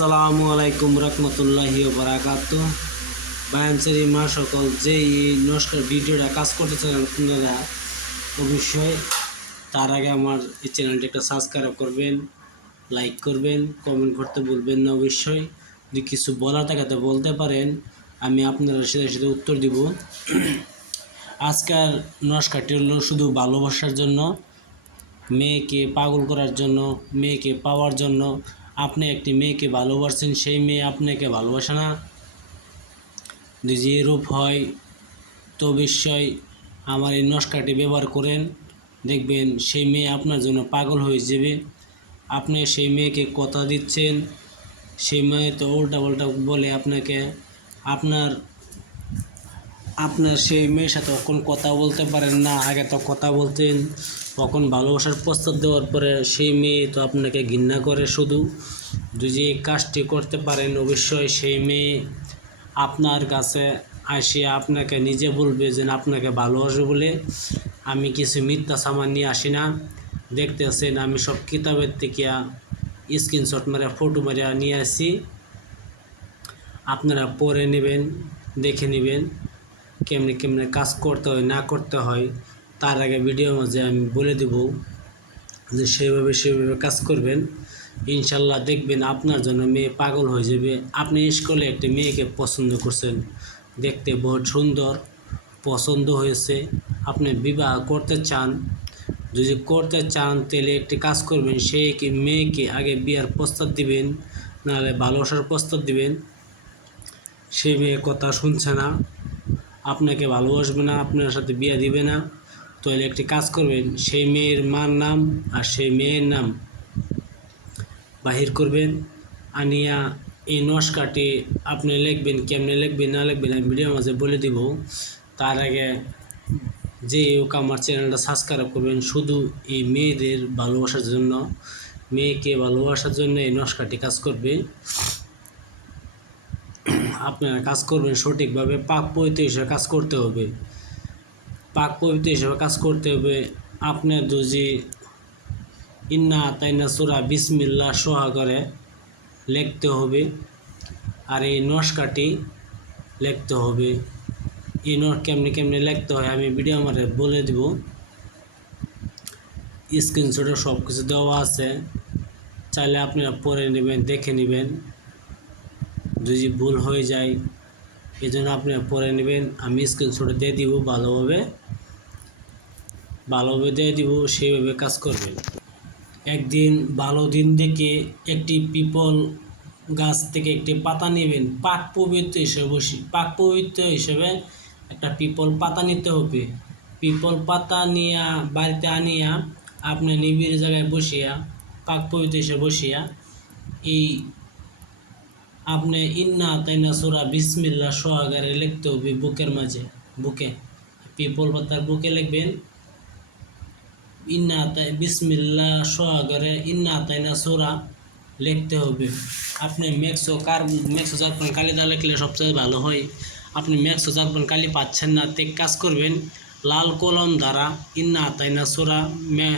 আসসালামু আলাইকুম রহমতুল্লাহি বারাকাত বায়ানসারি মা সকল যে এই নমস্কার ভিডিওটা কাজ করতে চান আপনারা অবশ্যই, তার আগে আমার এই চ্যানেলটি একটা সাবস্ক্রাইব করবেন লাইক করবেন কমেন্ট করতে বলবেন না অবশ্যই। যদি কিছু বলার থাকে তো বলতে পারেন, আমি আপনারা সেটা সাথে উত্তর দিব। আজকের নমস্কারটি হলো শুধু ভালোবাসার জন্য, মেয়েকে পাগল করার জন্য, মেয়েকে পাওয়ার জন্য আপনি একটি মেয়েকে ভালোবাসেন, সেই মেয়ে আপনাকে ভালোবাসে না। যদি রূপ হয় তো অবশ্যই আমার এই নস্কাটি ব্যবহার করেন। দেখবেন সেই মেয়ে আপনার জন্য পাগল হয়ে যাবে। আপনি সেই মেয়েকে কথা দিচ্ছেন, সেই মেয়ে তো উল্টা বলে আপনাকে, আপনার আপনার সেই মেয়ের সাথে কখন কথা বলতে পারেন না, আগে তো কথা বলতেন তখন ভালোবাসার প্রস্তাব দেওয়ার পরে সেই মেয়ে তো আপনাকে ঘৃণা করে শুধু। যদি এই কাজটি করতে পারেন, অবশ্যই সেই মেয়ে আপনার কাছে আসে আপনাকে নিজে বলবে যে, আপনাকে ভালোবাসে বলে আমি কিছু মিথ্যা সামান নিয়ে আসি না। দেখতেছেন, আমি সব কিতাবের থেকে স্ক্রিনশট মারে ফটো মারিয়া নিয়ে আসি আপনারা পরে নেবেন, দেখে নেবেন। কেমনে কেমনে কাজ করতে হয়, না করতে হয়, তার আগে ভিডিওর মাঝে আমি বলে দেব যে সেভাবে সেভাবে কাজ করবেন। ইনশাল্লাহ দেখবেন আপনার জন্য মেয়ে পাগল হয়ে যাবে। আপনি স্কুলে একটি মেয়েকে পছন্দ করছেন, দেখতে বহুত সুন্দর, পছন্দ হয়েছে। আপনি বিবাহ করতে চান, যদি করতে চান তাহলে একটি কাজ করবেন সেই কি মেয়েকে আগে বিয়ার প্রস্তাব দিবেন, নাহলে ভালোবাসার প্রস্তাব দিবেন? সেই মেয়ে কথা শুনছে না। আপনাকে ভালোবাসবে না, আপনার সাথে বিয়ে দিবে না। তাহলে একটি কাজ করবেন, সেই মেয়ের মার নাম আর সেই মেয়ের নাম বাহির করবেন। আনিয়া এই নস্কাটি আপনি লিখবেন, কেমনে লিখবেন, না লিখবেন আমি ভিডিওর মাঝে বলে দিব। তার আগে যে হোক আমার চ্যানেলটা সাবস্ক্রাইব করবেন, শুধু এই মেয়েদের ভালোবাসার জন্য, মেয়েকে ভালোবাসার জন্য এই নস্কাটি কাজ করবে। আপনারা কাজ করবেন সঠিকভাবে, পাক পবিত্র হিসেবে কাজ করতে হবে। পাক পবিত্র হিসেবে কাজ করতে হবে। আপনার দুজি ইন্না তাইনা সুরা বিসমিল্লা সোহা করে লিখতে হবে আর এই নস্কাটি লিখতে হবে। এই নট কেমনি কেমনি লিখতে হয় আমি ভিডিও আমার বলে দিব। স্ক্রিনশটে সব কিছু দেওয়া আছে। চাইলে আপনারা পড়ে নেবেন, দেখে নেবেন। যদি ভুল হয়ে যায় এই জন্য আপনি পরে নেবেন। আমি স্ক্রিনশটে দিয়ে দিব, ভালোভাবে ভালোভাবে দিয়ে দিব, সেইভাবে কাজ করবেন। একদিন ভালো দিন দেখে একটি পিপল গাছ থেকে একটি পাতা নেবেন। পাক পবিত্র হিসেবে বসি, পাক পবিত্র হিসেবে একটা পিপল পাতা নিতে হবে। পিপল পাতা নিয়া, বাড়িতে আনিয়া, আপনি নিবিড় জায়গায় বসিয়া, পাক পবিত্র হিসেবে বসিয়া, এই আপনি ইন্না তাইনা সুরা বিসমিল্লা সোহাগারে লিখতে হবে বুকের মাঝে, বুকে। পিপল পাতার বুকে লিখবেন, ইন্না তাই বিসমিল্লা সোহাগারে ইন্না তাইনা সুরা লিখতে হবে। আপনি ম্যাক্সো কার ম্যাক্সো চারপন কালিদা লিখলে সবচেয়ে ভালো হয়। আপনি ম্যাক্সো চারপন কালি পাচ্ছেন না, তে কাজ করবেন, লাল কলম দ্বারা ইন্না তাইনা সুরা মে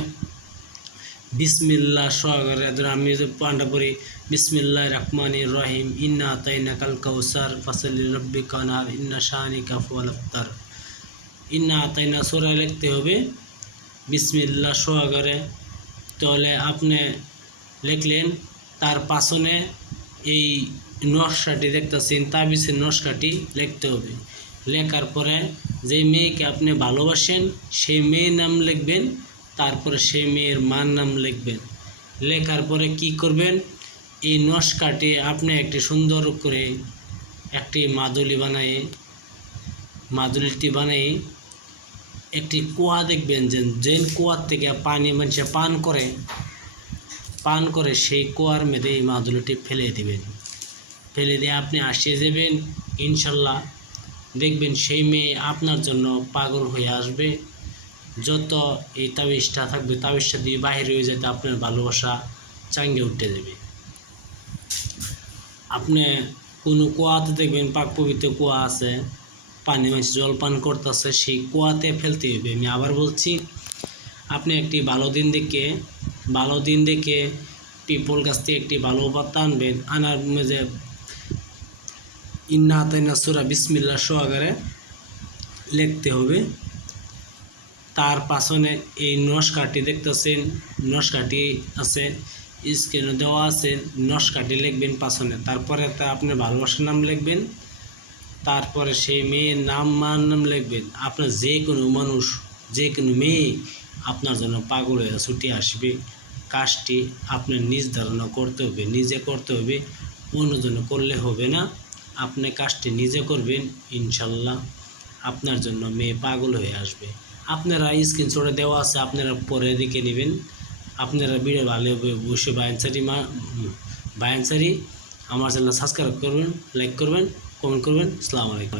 বিসমিল্লা সোহাগারে ধর আমি পান্ডা পড়ি, বিসমিল্লাহ রহমান রহিম, ইন্না তাইনা কাল কৌসার ফসলি রব্বি কানার ইন্না শাহানি কাফুয়াল আফতার। ইন্না তাইনা সোরা লিখতে হবে বিসমিল্লা সোহাগারে তাহলে আপনি লিখলেন, তার পাশনে এই নকশাটি দেখতেছেন, তাবিজের নকশাটি লিখতে হবে। লেখার পরে যে মেয়েকে আপনি ভালোবাসেন, সেই মেয়ের নাম লিখবেন তারপরে সেই মেয়ের মার নাম লিখবেন। লেখার পরে কি করবেন? এই নস্কাটি আপনি একটি সুন্দর করে একটি মাদুলি বানায়ে, মাদুলিটি বানিয়ে একটি কুয়া দেখবেন যে যে কুয়ার থেকে পানি মানুষে পান করে পান করে সেই কুয়ার মধ্যে এই মাদুলিটি ফেলে দিবেন। ফেলে দিয়ে আপনি আসিয়ে যাবেন, ইনশাল্লাহ দেখবেন সেই মেয়ে আপনার জন্য পাগল হয়ে আসবে। যত এই তাবিজটা থাকবে, তাবিজটা দিয়ে বাহির হয়ে যেতে আপনার ভালোবাসা চাঙ্গে উঠে দেবে আপনি কোনো কুয়াতে দেখবেন পাক পবিত্র কুয়া আছে, পানি মাছ জল পান করতেছে, সেই কুয়াতে ফেলতে হবে। আমি আবার বলছি, আপনি একটি ভালো দিন দেখে, ভালো দিন দেখে পিপল গাছ থেকে একটি ভালো পাতা আনবেন, আনার মধ্যে ইন্না তাইনা সুরা বিসমিল্লা সহকারে লিখতে হবে। তার পাশনে এই নস্কারটি দেখতেছেন, নস্কারটি আছে স্ক্রিনে দেওয়া আছে, নস্কারটি লিখবেন পাশনে তারপরে তা আপনার ভালোবাসার নাম লিখবেন, তারপরে সেই মেয়ের নাম মার নাম লিখবেন। আপনার যে কোনো মানুষ, যে কোনো মেয়ে আপনার জন্য পাগল হয়ে ছুটে আসবে। কাজটি আপনার নিজ ধারণা করতে হবে, নিজে করতে হবে, অন্যজন করলে হবে না। আপনি কাজটি নিজে করবেন, ইনশাল্লাহ আপনার জন্য মেয়ে পাগল হয়ে আসবে। আপনারা স্ক্রিনশটে দেওয়া আছে, আপনারা পরে দিকে নেবেন। আপনারা ভিডিও ভালো বসে বায়ানসারি মা বায়ানসারি আমার চ্যানেল সাবস্ক্রাইব করবেন লাইক করবেন কমেন্ট করবেন। আসসালামু আলাইকুম।